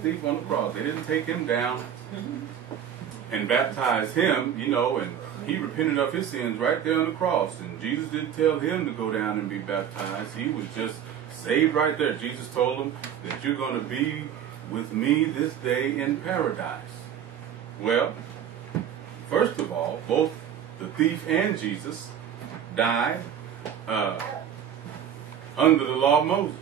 thief on the cross. They didn't take him down and baptize him, you know, and he repented of his sins right there on the cross. And Jesus didn't tell him to go down and be baptized. He was just saved right there. Jesus told him that you're going to be with me this day in paradise. Well, first of all, both the thief and Jesus died under the law of Moses.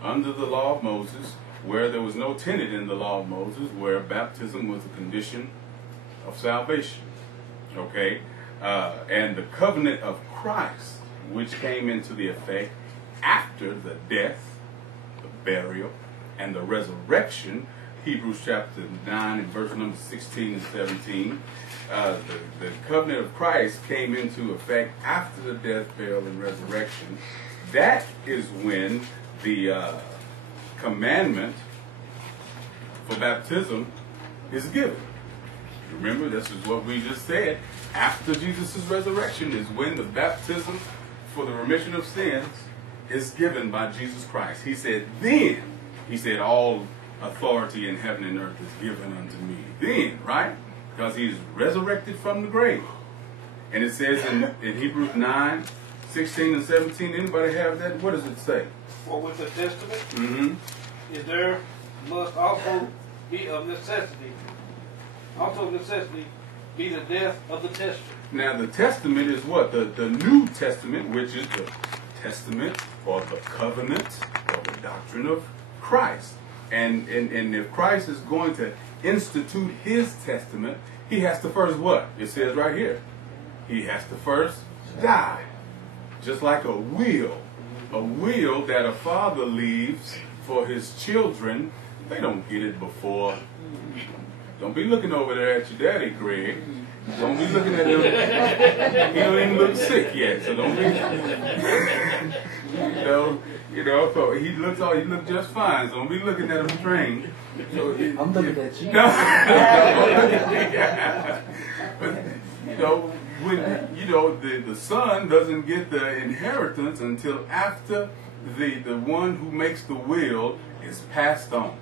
Under the law of Moses, where there was no tenet in the law of Moses, where baptism was a condition of salvation. Okay? And the covenant of Christ, which came into the effect after the death, the burial, and the resurrection, Hebrews chapter 9 and verse number 16 and 17, the covenant of Christ came into effect after the death, burial, and resurrection. That is when the commandment for baptism is given. Remember, this is what we just said. After Jesus' resurrection is when the baptism for the remission of sins is given by Jesus Christ. He said, then, he said, all authority in heaven and earth is given unto me. Then, right? Because he's resurrected from the grave. And it says in Hebrews 9, 16 and 17, anybody have that? What does it say? For with the testament, is there must also be of necessity, be the death of the testator. Now the testament is what? The New Testament, which is the testament or the covenant or the doctrine of Christ. And if Christ is going to institute his testament, he has to first what? It says right here. He has to first die. Just like a will that a father leaves for his children, they don't get it before. Don't be looking over there at your daddy, Greg. Don't be looking at him. He don't even look sick yet, so don't be. So he looks just fine. So don't be looking at him strange. So I'm looking at you. But, when the son doesn't get the inheritance until after the one who makes the will is passed on.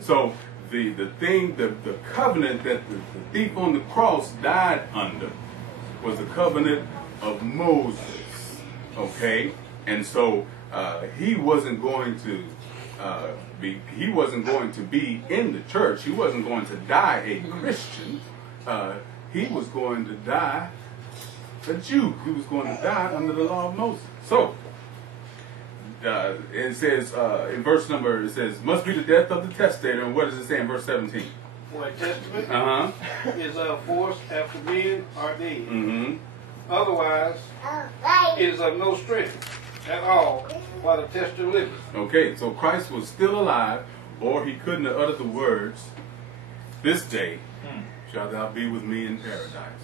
So the covenant that the thief on the cross died under was the covenant of Moses. Okay, and so he wasn't going to be in the church. He wasn't going to die a Christian. He was going to die a Jew. He was going to die under the law of Moses. So it says in verse number, it says, must be the death of the testator. And what does it say in verse 17? For a testament is of force after men are dead. Otherwise, it is of no strength at all while the testator liveth. Okay, so Christ was still alive, or he couldn't have uttered the words, this day shalt thou be with me in paradise.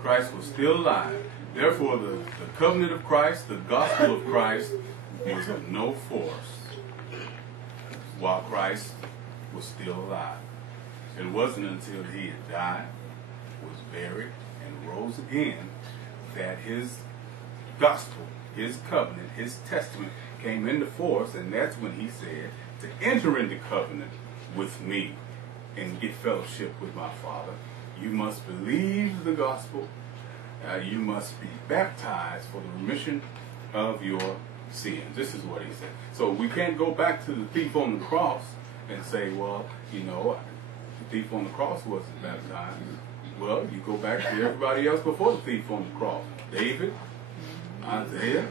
Christ was still alive. Therefore, the covenant of Christ, the gospel of Christ, was of no force while Christ was still alive. It wasn't until he had died, was buried, and rose again that his gospel, his covenant, his testament came into force, and that's when he said, to enter into covenant with me and get fellowship with my Father, you must believe the gospel, you must be baptized for the remission of your sins. This is what he said. So we can't go back to the thief on the cross and say, well, the thief on the cross wasn't baptized. Well, you go back to everybody else before the thief on the cross. David, Isaiah,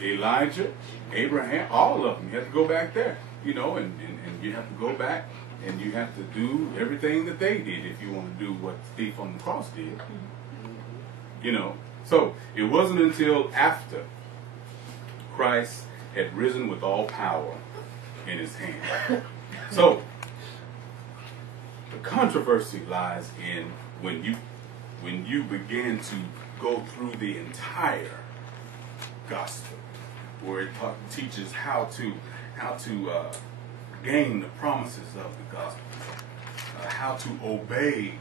Elijah, Abraham, all of them. You have to go back there, and you have to go back and you have to do everything that they did if you want to do what the thief on the cross did. So it wasn't until after Christ had risen with all power in his hand. So the controversy lies in when you begin to go through the entire gospel, where it teaches how to gain the promises of the gospel, how to obey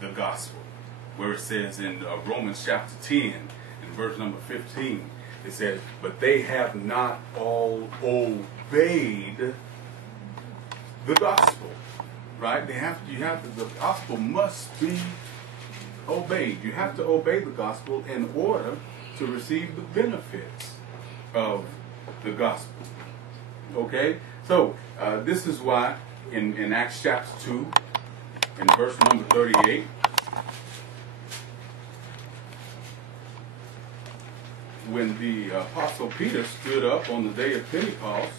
the gospel, where it says in Romans chapter 10 and verse number 15, It says, but they have not all obeyed the gospel. Right? The gospel must be obeyed. You have to obey the gospel in order to receive the benefits of the gospel. Okay? So, this is why in Acts chapter 2, in verse number 38, when the Apostle Peter stood up on the day of Pentecost